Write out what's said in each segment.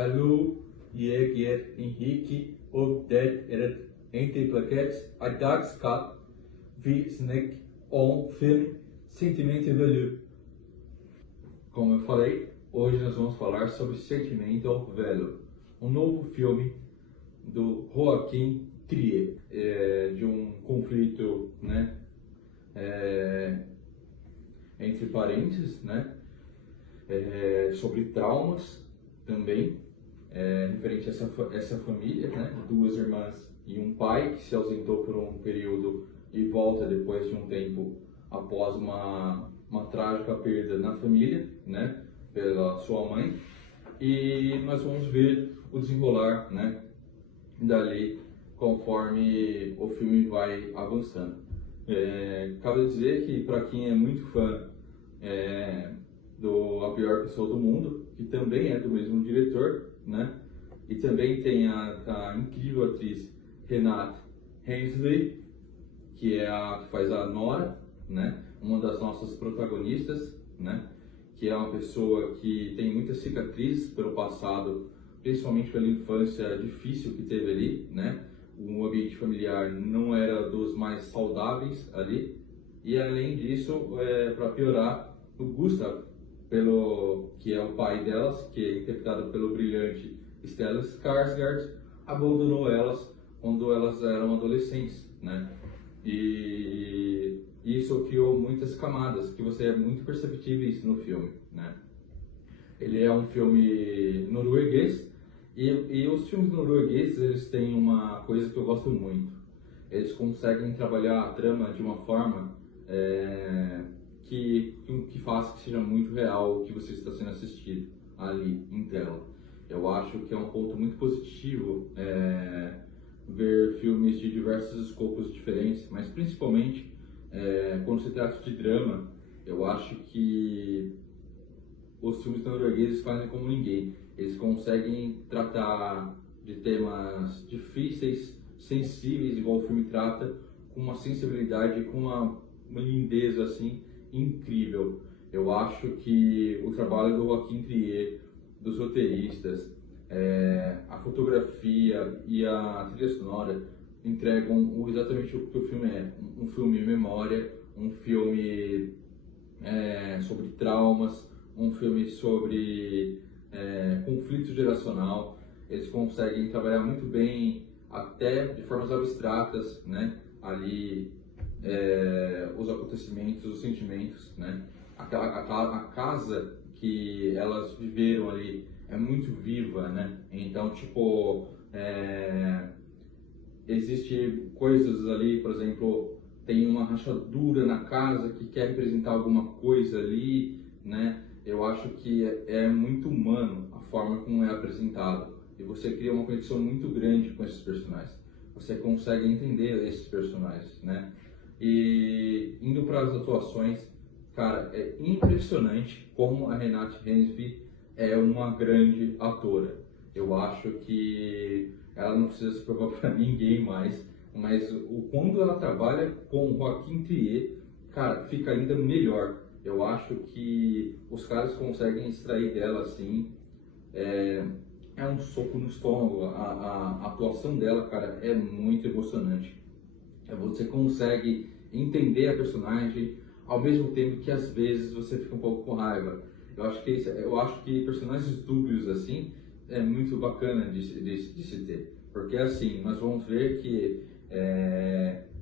Hallo, jeg er Henrique, og det er en plaquete a dag skal vi snakke om film Sentimento Velho. Como eu falei, hoje nós vamos falar sobre Sentimento Velho, um novo filme do Joaquim Trier, de um conflito, né, entre parentes, né, sobre traumas também, referente a essa família, né, duas irmãs e um pai que se ausentou por um período e volta depois de um tempo após uma trágica perda na família, né, pela sua mãe, e nós vamos ver o desenrolar, né, dali conforme o filme vai avançando. Cabe dizer que para quem é muito fã do A Pior Pessoa do Mundo, que também é do mesmo diretor, né, e também tem a incrível atriz Renate Hensley, que é a que faz a Nora, né, uma das nossas protagonistas, né, que é uma pessoa que tem muitas cicatrizes pelo passado, principalmente pela infância difícil que teve ali, né, o ambiente familiar não era dos mais saudáveis ali, e além disso, para piorar, o Gustav, que é o pai delas, que é interpretado pelo brilhante Stellan Skarsgård, abandonou elas quando elas eram adolescentes, né? E isso criou muitas camadas, que você é muito perceptível isso no filme, né? Ele é um filme norueguês, e os filmes noruegueses, eles têm uma coisa que eu gosto muito. Eles conseguem trabalhar a trama de uma forma que faça que seja muito real o que você está sendo assistido ali em tela. Eu acho que é um ponto muito positivo ver filmes de diversos escopos diferentes, mas principalmente quando se trata de drama, eu acho que os filmes noruegueses fazem como ninguém. Eles conseguem tratar de temas difíceis, sensíveis, igual o filme trata, com uma sensibilidade, com uma lindeza assim incrível. Eu acho que o trabalho do Joaquim Trier, dos roteiristas, a fotografia e a trilha sonora entregam exatamente o que o filme é. Um filme memória, um filme sobre traumas, um filme sobre conflito geracional. Eles conseguem trabalhar muito bem, até de formas abstratas, né, ali os acontecimentos, os sentimentos, né. A casa que elas viveram ali é muito viva, né. Então, tipo, existe coisas ali, por exemplo, tem uma rachadura na casa que quer representar alguma coisa ali, né. Eu acho que é muito humano a forma como é apresentado, e você cria uma conexão muito grande com esses personagens. Você consegue entender esses personagens, né? E indo para as atuações, cara, é impressionante como a Renate Hensley é uma grande atora. Eu acho que ela não precisa se provar para ninguém mais, mas quando ela trabalha com o Joaquim Trier, cara, fica ainda melhor. Eu acho que os caras conseguem extrair dela, assim, é um soco no estômago. A atuação dela, cara, é muito emocionante. Você consegue entender a personagem, ao mesmo tempo que às vezes você fica um pouco com raiva. Eu acho que personagens dúbios, assim, é muito bacana de se ter. Porque, assim, nós vamos ver que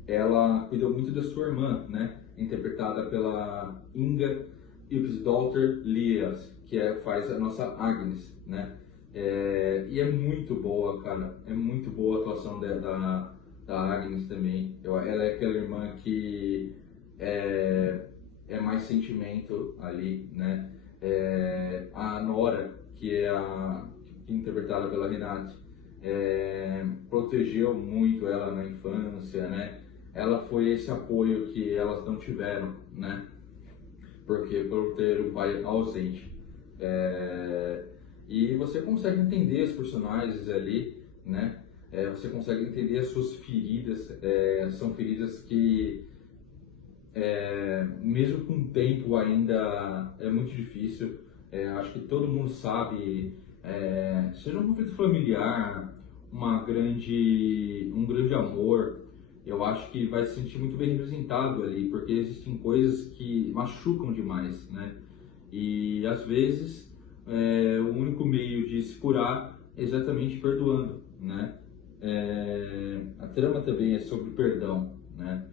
ela cuidou muito da sua irmã, né? Interpretada pela Inga Ipsdóttir Elias, que faz a nossa Agnes, né? E é muito boa, cara. É muito boa a atuação da Agnes também. Ela é aquela irmã que é mais sentimento ali, né? A Nora, que é interpretada pela Renate, protegeu muito ela na infância, né? Ela foi esse apoio que elas não tiveram, né? Porque por ter um pai ausente. E você consegue entender os personagens ali, né? Você consegue entender as suas feridas. São feridas que, mesmo com o tempo, ainda é muito difícil. Acho que todo mundo sabe seja um conflito familiar, um grande amor, eu acho que vai se sentir muito bem representado ali, porque existem coisas que machucam demais, né? E às vezes o único meio de se curar é exatamente perdoando, né? A trama também é sobre perdão, né?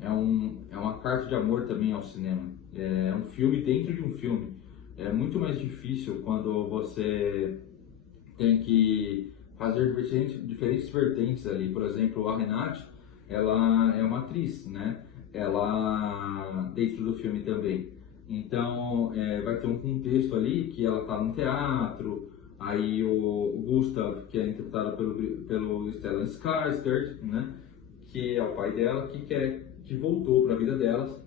É uma carta de amor também ao cinema. É um filme dentro de um filme. É muito mais difícil quando você tem que fazer diferentes vertentes ali. Por exemplo, a Renate, ela é uma atriz, né? Ela, dentro do filme também. Então, vai ter um contexto ali que ela está no teatro, aí o Gustav, que é interpretado pelo Stellan Skarsgård, né? Que é o pai dela, que voltou para a vida delas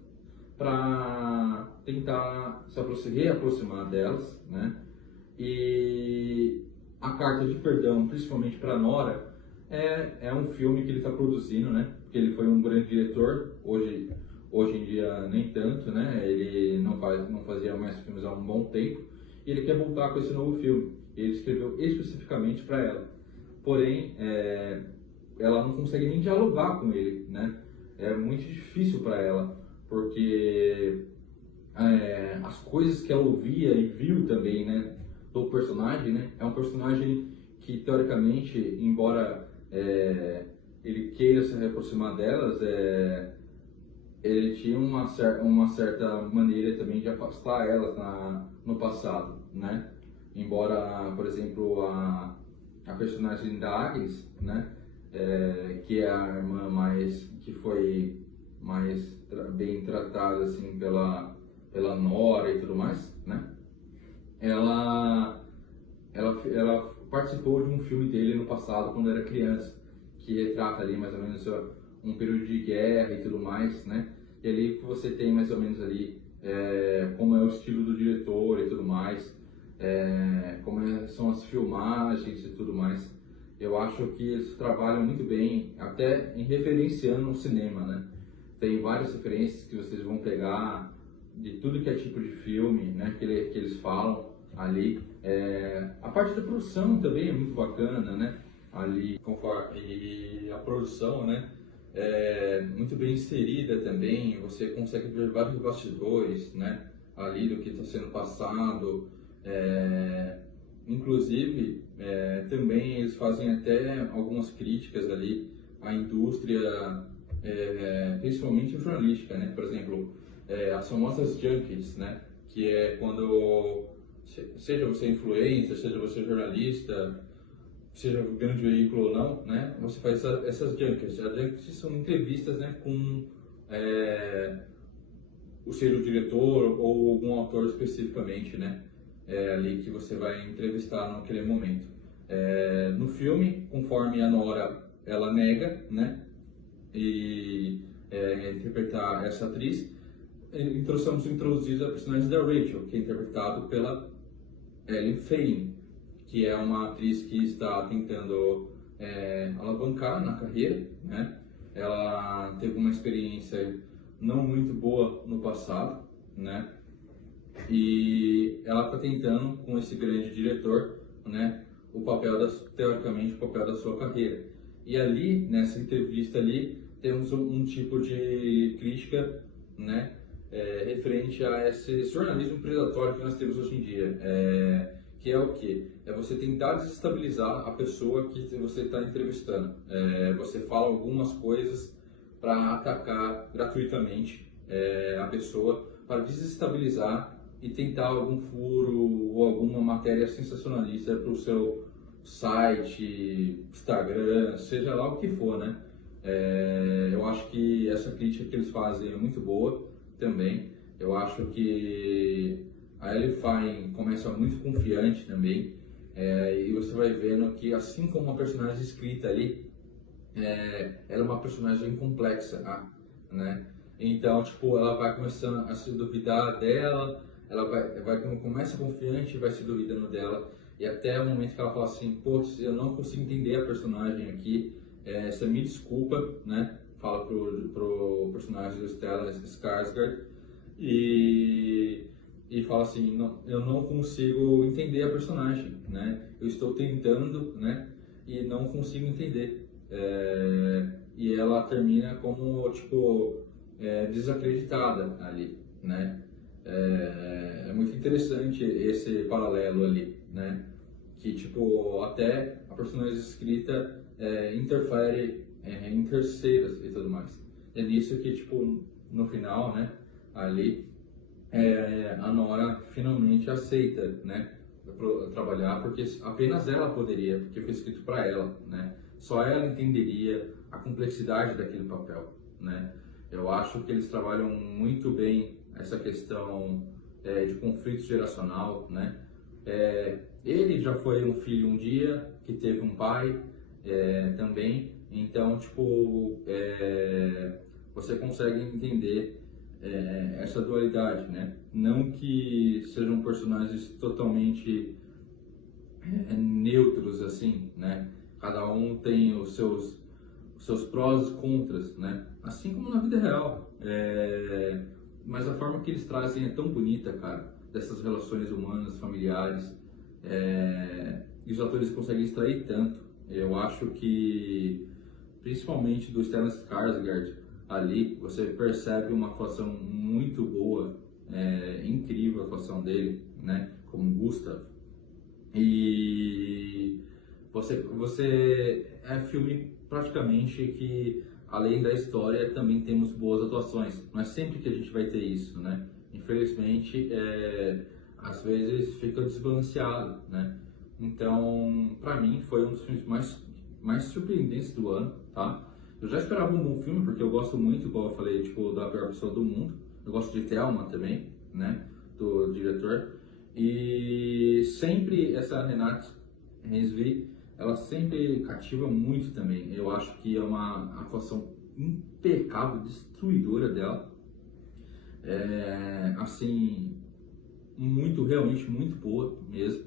para tentar reaproximar delas, né? E a carta de perdão, principalmente para Nora, é um filme que ele está produzindo, né? Porque ele foi um grande diretor, hoje em dia nem tanto, né? Ele não fazia mais filmes há um bom tempo e ele quer voltar com esse novo filme. Ele escreveu especificamente para ela. Porém, ela não consegue nem dialogar com ele, né? É muito difícil para ela, porque as coisas que ela ouvia e viu também, né, do personagem, né, é um personagem que teoricamente, embora ele queira se aproximar delas, ele tinha uma certa maneira também de afastar elas no passado, né? Embora, por exemplo, a personagem da Agnes, né, que é a irmã que foi mais bem tratada assim pela Nora e tudo mais, né? Ela participou de um filme dele no passado quando era criança, que retrata ali mais ou menos um período de guerra e tudo mais, né? E ali você tem mais ou menos ali como é o estilo do diretor e tudo mais, são as filmagens e tudo mais. Eu acho que eles trabalham muito bem, até em referenciando o cinema, né? Tem várias referências que vocês vão pegar de tudo que é tipo de filme, né? Que eles falam ali. A parte da produção também é muito bacana, né? Ali, conforme e a produção, né? Muito bem inserida também. Você consegue ver vários bastidores, né? Ali do que está sendo passado. Inclusive, também eles fazem até algumas críticas ali à indústria, principalmente jornalística, né? Por exemplo, as famosas junkets, né? Que é quando, seja você influencer, seja você jornalista, seja um grande veículo ou não, né? Você faz essas junkets. As junkets são entrevistas, né? Com o seja diretor ou algum autor especificamente, né? Ali que você vai entrevistar naquele momento. No filme, conforme a Nora ela nega, né, e interpretar essa atriz, somos introduzidos a personagem da Rachel, que é interpretado pela Ellen Fanning, que é uma atriz que está tentando alavancar na carreira, né? Ela teve uma experiência não muito boa no passado, né? E ela está tentando, com esse grande diretor, né, teoricamente, o papel da sua carreira. E ali, nessa entrevista ali, temos um tipo de crítica, né, referente a esse jornalismo predatório que nós temos hoje em dia. Que é o quê? É você tentar desestabilizar a pessoa que você está entrevistando. Você fala algumas coisas para atacar gratuitamente a pessoa, para desestabilizar e tentar algum furo ou alguma matéria sensacionalista para o seu site, Instagram, seja lá o que for, né? Eu acho que essa crítica que eles fazem é muito boa também. Eu acho que a Ellen Fanning começa muito confiante também, e você vai vendo que, assim como uma personagem escrita ali, ela é uma personagem complexa, né? Então, tipo, ela vai começando a se duvidar dela, começa confiante e vai se duvidando dela, e até o momento que ela fala assim, putz, eu não consigo entender a personagem aqui, você me desculpa, né? Fala pro personagem do Stellan Skarsgård, e e fala assim, não, eu não consigo entender a personagem, né? Eu estou tentando, né? E não consigo entender. E ela termina como, tipo, desacreditada ali, né? É muito interessante esse paralelo ali, né? Que, tipo, até a personagem escrita interfere em terceiras e tudo mais. É nisso que, tipo, no final, né? Ali a Nora finalmente aceita, né, trabalhar, porque apenas ela poderia, porque foi escrito para ela, né? Só ela entenderia a complexidade daquele papel, né? Eu acho que eles trabalham muito bem essa questão de conflito geracional, né? Ele já foi um filho um dia que teve um pai também, então tipo você consegue entender essa dualidade, né? Não que sejam personagens totalmente neutros assim, né? Cada um tem os seus prós e contras, né? Assim como na vida real. Mas a forma que eles trazem é tão bonita, cara, dessas relações humanas, familiares. E os atores conseguem extrair tanto. Eu acho que, principalmente do Stellan Skarsgård, ali você percebe uma atuação muito boa, incrível a atuação dele, né, como Gustav. E você é filme praticamente que, além da história, também temos boas atuações. Não é sempre que a gente vai ter isso, né? Infelizmente, às vezes fica desbalanceado, né? Então, pra mim, foi um dos filmes mais surpreendentes do ano, tá? Eu já esperava um bom filme, porque eu gosto muito, como eu falei, tipo, da pior pessoa do mundo. Eu gosto de Thelma também, né? Do diretor. E sempre essa Renate Reinsve, ela sempre cativa muito também. Eu acho que é uma atuação impecável, destruidora dela. Assim, realmente muito boa mesmo,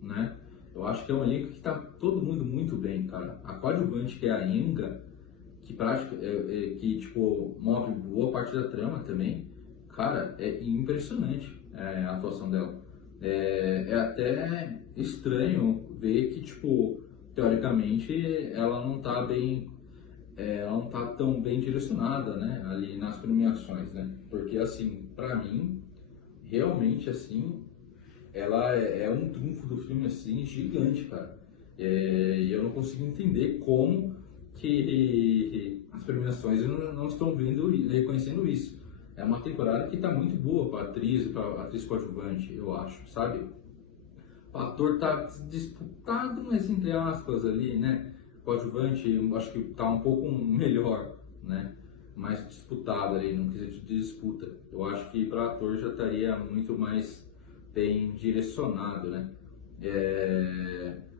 né? Eu acho que é um elenco que tá todo mundo muito bem, cara. A coadjuvante, que é a Inga, que tipo, move boa parte da trama também, cara, é impressionante a atuação dela. É até estranho ver que, tipo, teoricamente ela não tá bem, ela não tá tão bem direcionada, né, ali nas premiações, né? Porque, assim, pra mim, realmente, assim, ela é um trunfo do filme, assim, gigante, cara. E eu não consigo entender como que as premiações não estão vendo e reconhecendo isso. É uma temporada que está muito boa para atriz coadjuvante, eu acho, sabe? O ator tá disputado, mas entre aspas ali, né? Coadjuvante, eu acho que tá um pouco melhor, né? Mais disputado ali, no quesito de disputa. Eu acho que para ator já estaria muito mais bem direcionado, né?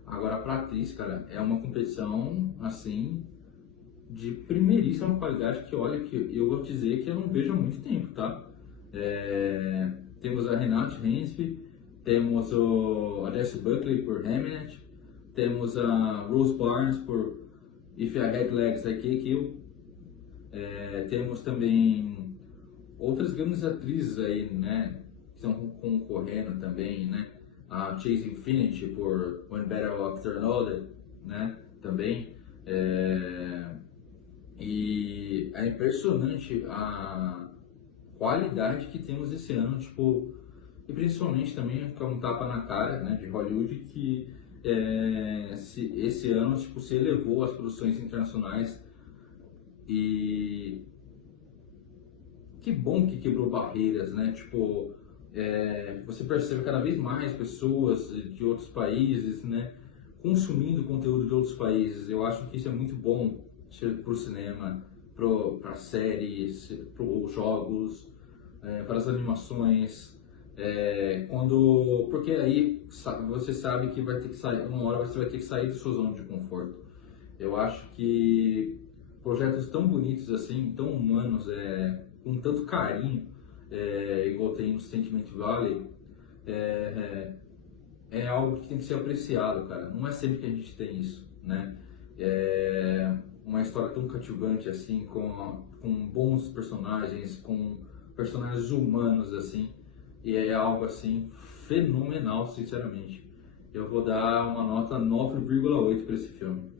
Agora para atriz, cara, é uma competição assim de primeiríssima qualidade que, olha, que eu vou dizer que eu não vejo há muito tempo, tá? Temos a Renate Reinsve, temos a Jessie Buckley por Hamnet, temos a Rose Barnes por If I Had Legs I Kick You, temos também outras grandes atrizes aí, né, que estão concorrendo também, né? A Chase Infinity por One Battle After Another, né? Também. E é impressionante a qualidade que temos esse ano, tipo, e principalmente também que é um tapa na cara, né, de Hollywood, que esse ano tipo, se elevou as produções internacionais e que bom que quebrou barreiras, né? Tipo, você percebe cada vez mais pessoas de outros países, né, consumindo conteúdo de outros países. Eu acho que isso é muito bom para o cinema, para séries, para os jogos, para as animações. Porque aí você sabe que vai ter que sair, uma hora você vai ter que sair da sua zona de conforto. Eu acho que projetos tão bonitos assim, tão humanos, com tanto carinho, igual tem no Sentiment Valley, é algo que tem que ser apreciado, cara. Não é sempre que a gente tem isso, né? Uma história tão cativante assim, com bons personagens, com personagens humanos assim. e é algo assim fenomenal, sinceramente. Eu vou dar uma nota 9,8 para esse filme.